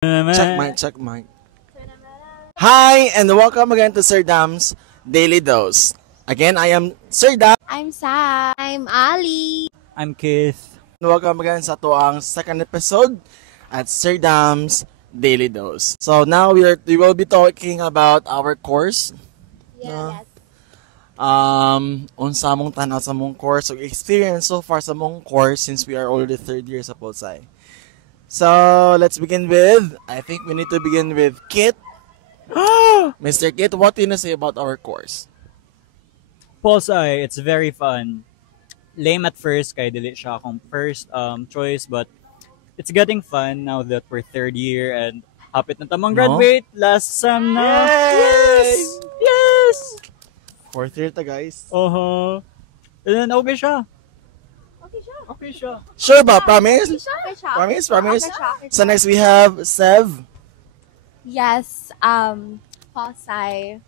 Check mic. Hi, and welcome again to Sir Dam's Daily Dose. Again, I am Sir Dam. I'm Sam. I'm Ali. I'm Keith. Welcome again sa tuang second episode at Sir Dam's Daily Dose. So now we will be talking about our course. Yes. Unsa mong tanaw sa mong course o experience so far sa mong course since we are already third year sa Pulsay. So, let's begin with, I think we need to begin with Kit. Mr. Kit, what do you say about our course? Pulsay, it's very fun. Lame at first, kaya dili siya akong first choice, but it's getting fun now that we're third year and hapit na tamang graduate. Last sem na. Yes! Fourth year ta, guys. And then okay siya. Okay siya. Sure ba? Promise? Okay siya. Promise? Okay siya. So next we have Sev. Yes. Pulsay.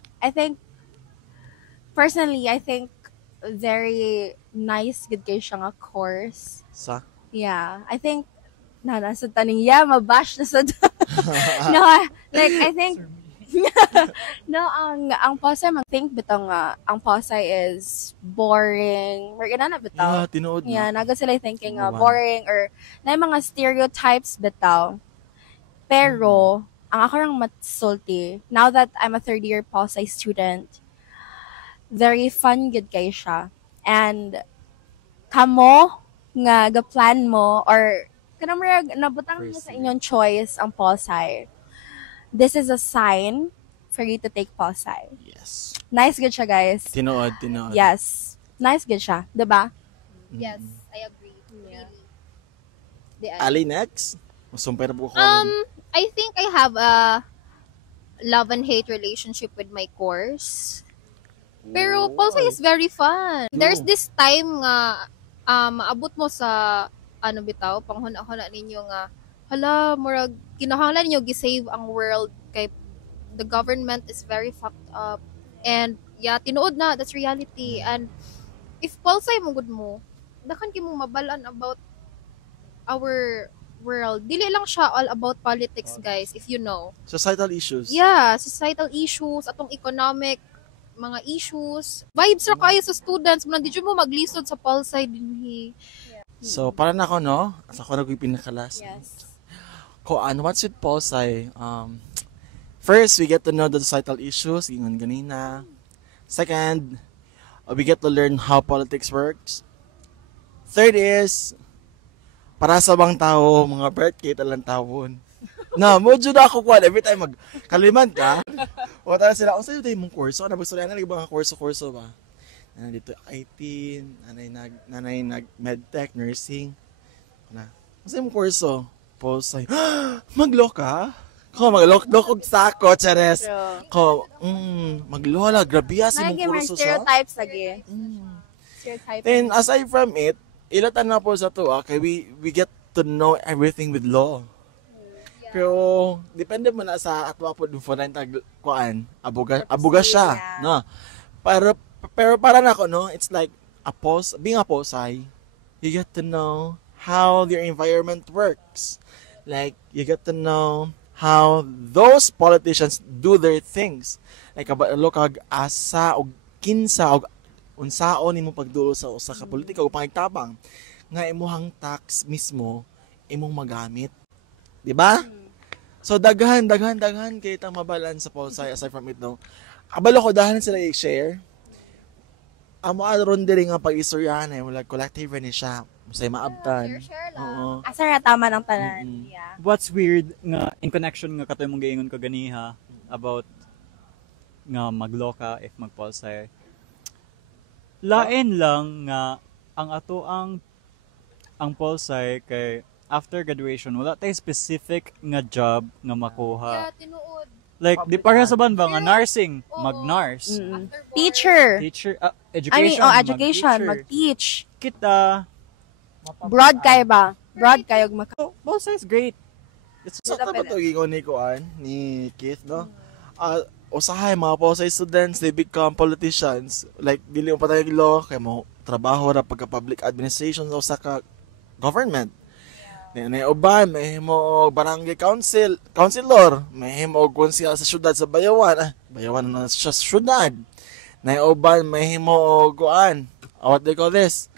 Personally, I think very nice good kayo siya nga course. Sa? Yeah. I think, nasa taning, mabash na sa No, like, I think, no, ang Pulsay, think bitaw nga, ang Pulsay is boring. We're gonna na bitaw. Yeah, tinood Yeah, na. naga sila thinking Oo, boring or na yung mga stereotypes bitaw. Pero, ang ako lang matsulti, now that I'm a third year Pulsay student, very fun good kayo siya. And, kamo nga ga-plan mo or kanang nabutang mo sa inyong choice ang Pulsay. This is a sign for you to take Pulsay. Yes. Nice good siya, guys. Tinood. Yes. Nice good siya. Diba? Yes, I agree. Yeah. Really. Ali next. Masumpay na po ko. I think I have a love and hate relationship with my course. Pero Pulsay is very fun. There's this time nga maabot mo sa bitaw panghuna-huna ninyo nga hala murag kinahanglan ninyo gi-save ang world kay the government is very fucked up. And yeah, tinuod na, that's reality. And if Pulsay mo good mo, dakan kimo mabalan about our world. Dili lang siya all about politics, guys, if you know. Societal issues. Yeah, societal issues, atong economic mga issues. Vibes ra kayo sa students. Muna, di mo maglisod sa Pulsay dinhi. So, para na ako, no? Asa ko naging pinakalas. Yes. What's with Pulsay? First, we get to know the societal issues, gingon ganina. Second, we get to learn how politics works. Third is, para sa bang tao, mga birthday talang tawon. Na, modyo na ako kwan. Every time magkaliman ka, wala sila, kung sa'yo tayo mong kurso, nabagsulyan na mga kurso ba? Nanay dito IT, nanay nag-medtech, nursing. Kung sa'yo mong kurso, Pulsay, maglo ka? Maglok og sako, chares. Maglola, grabe si mong kurso sa. Stereotypes lagi. Stereotypes. Then, aside from it, ilatan na po sa to, kaya we get to know everything with law. Pero, depende mo na sa atwa po dun for kuan, abuga siya, yeah. no? Pero para na ako, no, it's like being a Pulsay, you get to know how your environment works. Like, you get to know how those politicians do their things. Like, kabalo kag asa o kinsa o unsaon nimo pagdulo sa usa ka politika o pangigtabang nga imuhang tax mismo imong magamit. Di ba? So, daghan kay itang mabalan sa Pulsay aside from it, no? Kabalo ko, dahan sila i-share. Amo aron diri nga pag-istoryahan wala collective ni siya. Musay maabtan. Share lang. Oo. Asa ra tama ng tanan. Mm-mm. Yeah. What's weird nga in connection nga katoy mong gaingon ko ganiha about nga magloka if magpulsay. Lain lang nga ang Pulsay kay after graduation wala tay specific nga job nga makuha. Yeah, tinuod. Like di para sa ban ba nga Pero, nursing, oo. mag-nurse. After board, Teacher. Teacher, I education, mean, education, mag-teacher. mag-teach. Kita, Broad kayo ba? Broad kayo Pulsay is great. So, tapos ito gingon ni Keith, no? Usahay, mga Pulsay students, they become politicians. Like, dili mo patay law, kaya mo trabaho ra pagka public administration sa usa ka government. Uban, mahimo og barangay councilor, mahimo og konsyel sa syudad sa Bayawan. Bayawan na siya sa syudad. Uban, mahimo og kuan. What they call this?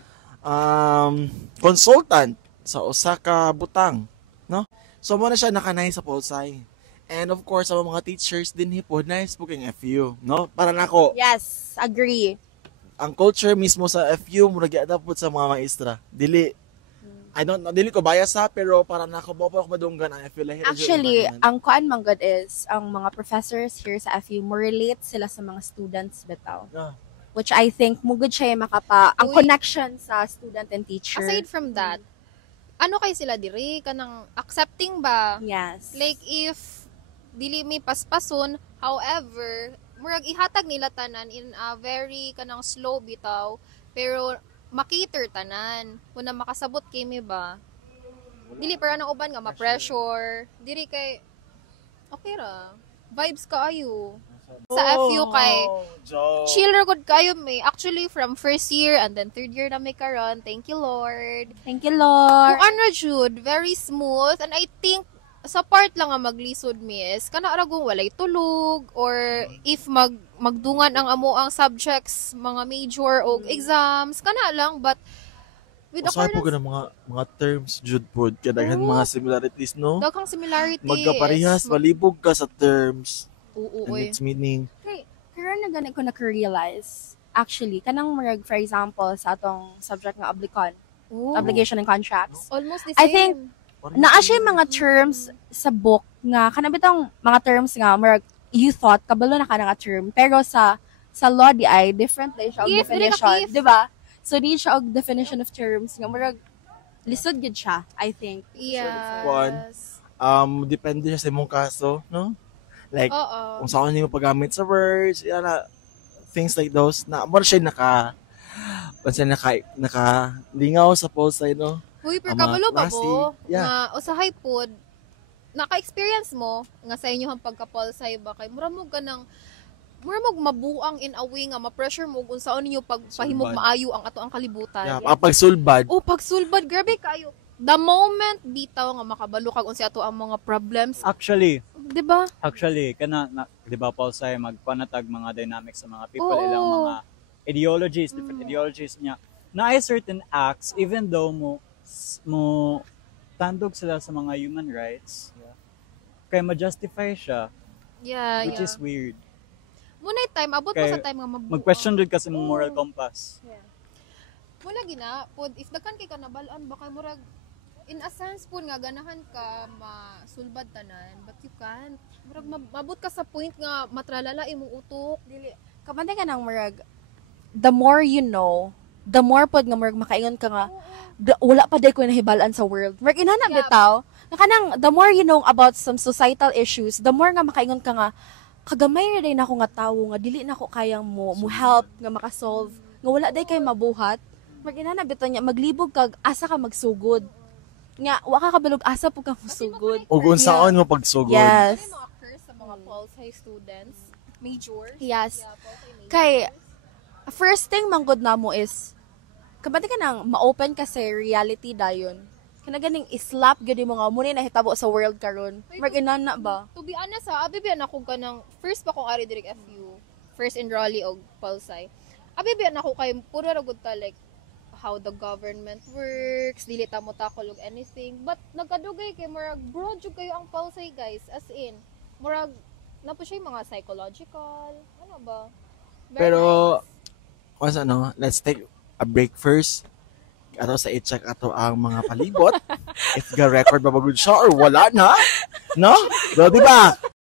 Consultant sa usa ka butang, no? So mo na siya nakanay sa Pulsay. And of course, sa mga teachers din hipod nice po kay FU, no? Para nako, Yes, agree. ang culture mismo sa FU mo nag-adapt sa mga maestra. Dili dili ko bias ha, pero para nako mo ako madunggan ang FU lahi. Actually, ang kuan man gud is ang mga professors here sa FU mo relate sila sa mga students bitaw. Yeah. Which I think mo gud siya ang Uy. connection sa student and teacher. Aside from that, ano kay sila diri kanang accepting ba? Yes. Like if dili may paspason, however, murag ihatag nila tanan in a very kanang slow bitaw, pero makiter tanan. Kung na makasabot kay mi ba? Dili para nang uban nga ma-pressure. Dili kay okay ra. Vibes kaayo. Sa FU kay chill ra gud kayo may. Actually from first year and then third year na may karon. Thank you Lord. Thank you, Lord. Kung ano jud, very smooth and I think sa part lang nga maglisod mi is kana ra kung walay tulog or if magdungan ang amo ang subjects mga major o exams kana lang but with Usahay po accordance mga terms jud pod kadaghan Oo. mga similarities, no? daghang similarities Magkaparehas, malibog ka sa terms oo and oy. its meaning. Pero na gani ko na-realize. Actually, kanang murag, for example, sa atong subject nga Oo. obligation and contracts. Almost the same. I think naa siya yung mga terms sa book nga kanang bitong mga terms nga murag you thought kabalo na ka nga term pero sa law di ay different din siya og Kif, dili ka definition, kif. di ba? So di siya og definition of terms nga murag lisod gid siya, I think. yes. Depende siya sa imong kaso, no? Like Oo. kung saan nimo paggamit sa words, yana things like those na mo siya naka lingaw sa Pulsay, no? Uy, pero Ang mga kabalo ba klase, po? yeah. Nga, usahay pod, naka-experience mo, nga sa inyo ang pagkapalsay ba kay mura mo mabuang in a way nga, ma-pressure mo kung saan ninyo pagpahimog Sulbad. maayo ang ato ang kalibutan. Yeah, pagsulbad. O, pagsulbad, grabe kayo. The moment bitaw nga makabalo kag unsa ato ang mga problems, Actually, di ba? di ba Paul say magpanatag mga dynamics sa mga people, Oo. ilang mga ideologies, different ideologies niya. Na ay certain acts, even though mo tandog sila sa mga human rights, kaya ma-justify siya, Yeah, which yeah. is weird. Muna time, abot mo Kaya sa time nga mabuang. Mag-question din kasi mong moral compass. Muna gina, pod if daghan kay kanabalaan ba kay murag in a sense po nga ganahan ka masulbad tanan but you can't. Murag mabot ka sa point nga matralala imong utok. Dili kapantay ka nang murag the more you know, the more pod nga murag makaingon ka nga wala pa day ko nahibalaan sa world. Murag inana Yeah. bitaw. Nga kanang the more you know about some societal issues, the more nga makaingon ka nga kagamay ra day nako nga tawo nga dili nako kayang mo help nga makasolve nga wala day kay mabuhat. Murag inana bitaw niya maglibog kag asa ka magsugod. Nga wa ka kabalog asa pud ka musugod. O kung saan mo pagsugod. Yes. Ano mga curse sa mga Pulse High students? Majors? Yes. Yeah, Pulse High majors. Kay first thing manggod namo is kapati ka nang ma-open ka sa reality dayon. Kana ganing islap gyud mo nga muna nahitabo sa world karon. Mag inana ba? To be honest ha, abibian ako ka ng first pa kong ari direct FU, first enrollee og Pulsay. Abibian ako kay puro ra gud ta like how the government works, dili ta mo tackle og anything. But nagkadugay kay murag broad jud kayo ang Pulsay guys, as in murag na po siya yung mga psychological, ano ba? Very Pero nice. kung ano, let's take a break first. Ato sa i-check ato ang mga palibot. If the record ba bagod siya or wala na. No? So, di ba?